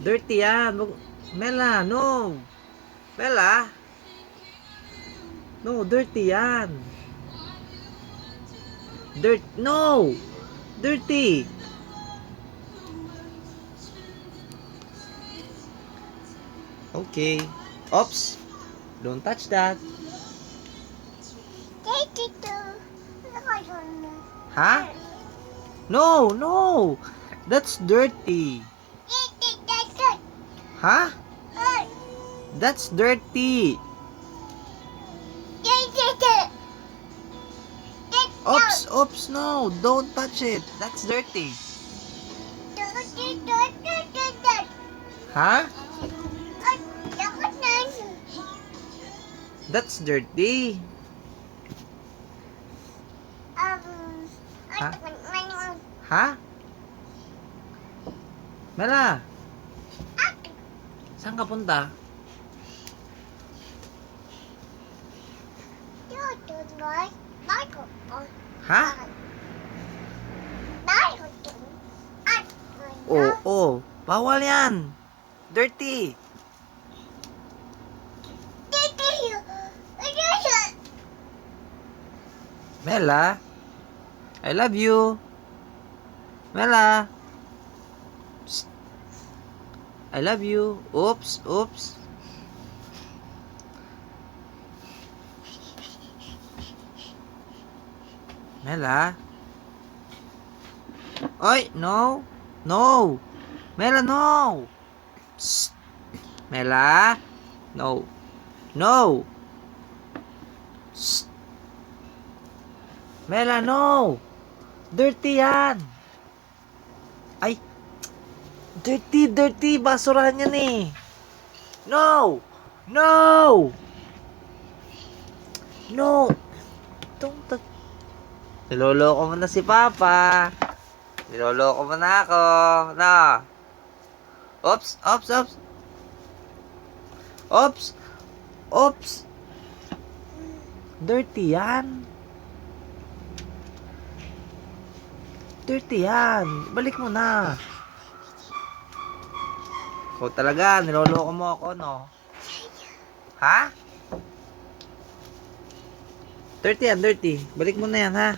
Dirty yan. Mela, no. Mela. No, dirty yan. No. Dirty. Okay. Oops. Don't touch that. Huh? No, no. That's dirty. Huh? That's dirty. Oops, oops, no. Don't touch it. That's dirty. Huh? That's dirty. Huh? Huh? Mela, saan ka punta? Ha? Oo, bawal yan. Dirty. Mela, I love you. Mela. Psst. I love you. Oops, oops. Mela. Oy, no. No. Mela, no. Psst. Mela. No. No. Psst. Mela, no. Dirty yan. Ay. Dirty, dirty. Basurahan yan eh. No. No. No. Don't touch. Niloloko mo na si Papa. Niloloko mo na ako. No. Oops, oops, oops. Oops. Oops. Dirty yan. Dirty yan. Balik mo na. Ikaw talaga, niloloko mo ako, no? Ha? Dirty yan, dirty. Balik mo na yan, ha?